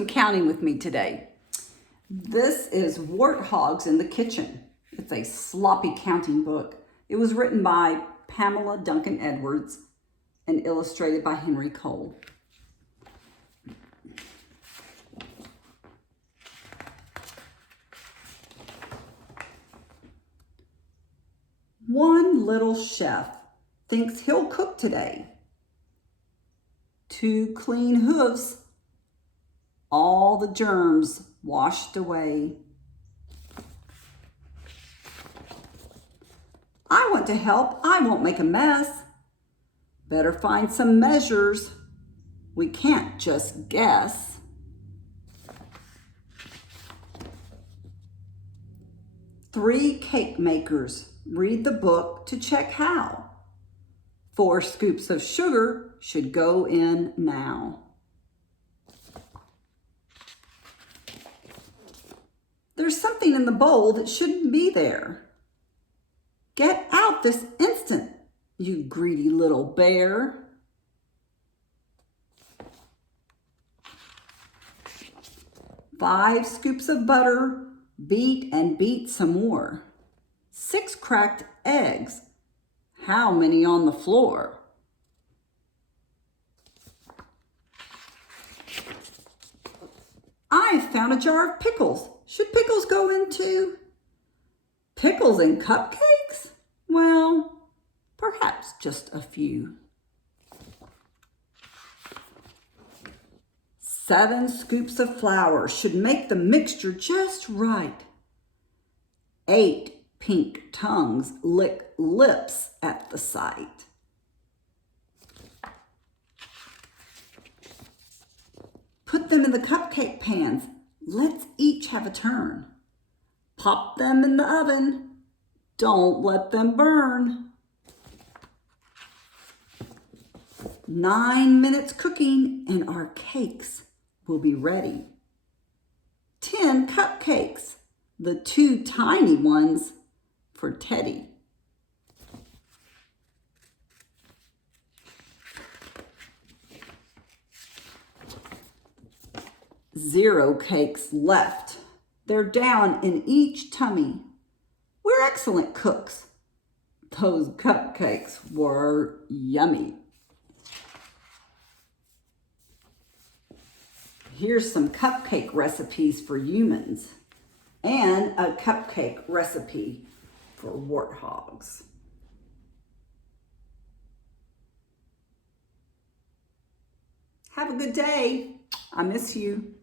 some counting with me today. This is Warthogs in the Kitchen. It's a sloppy counting book. It was written by Pamela Duncan Edwards and illustrated by Henry Cole. One little chef thinks he'll cook today. 2 clean hooves, all the germs washed away. I want to help, I won't make a mess. Better find some measures, we can't just guess. Three cake makers, read the book to check how. 4 scoops of sugar should go in now. There's something in the bowl that shouldn't be there. Get out this instant, you greedy little bear. Five scoops of butter, beat and beat some more. 6 cracked eggs, how many on the floor? I found a jar of pickles. Should pickles go in too? Pickles and cupcakes? Well, perhaps just a few. 7 scoops of flour should make the mixture just right. 8 pink tongues lick lips at the sight. Put them in the cupcake pans. Let's each have a turn. Pop them in the oven. Don't let them burn. 9 minutes cooking and our cakes will be ready. 10 cupcakes, the 2 tiny ones for Teddy. Zero cakes left. They're down in each tummy. We're excellent cooks. Those cupcakes were yummy. Here's some cupcake recipes for humans and a cupcake recipe for warthogs. Have a good day. I miss you.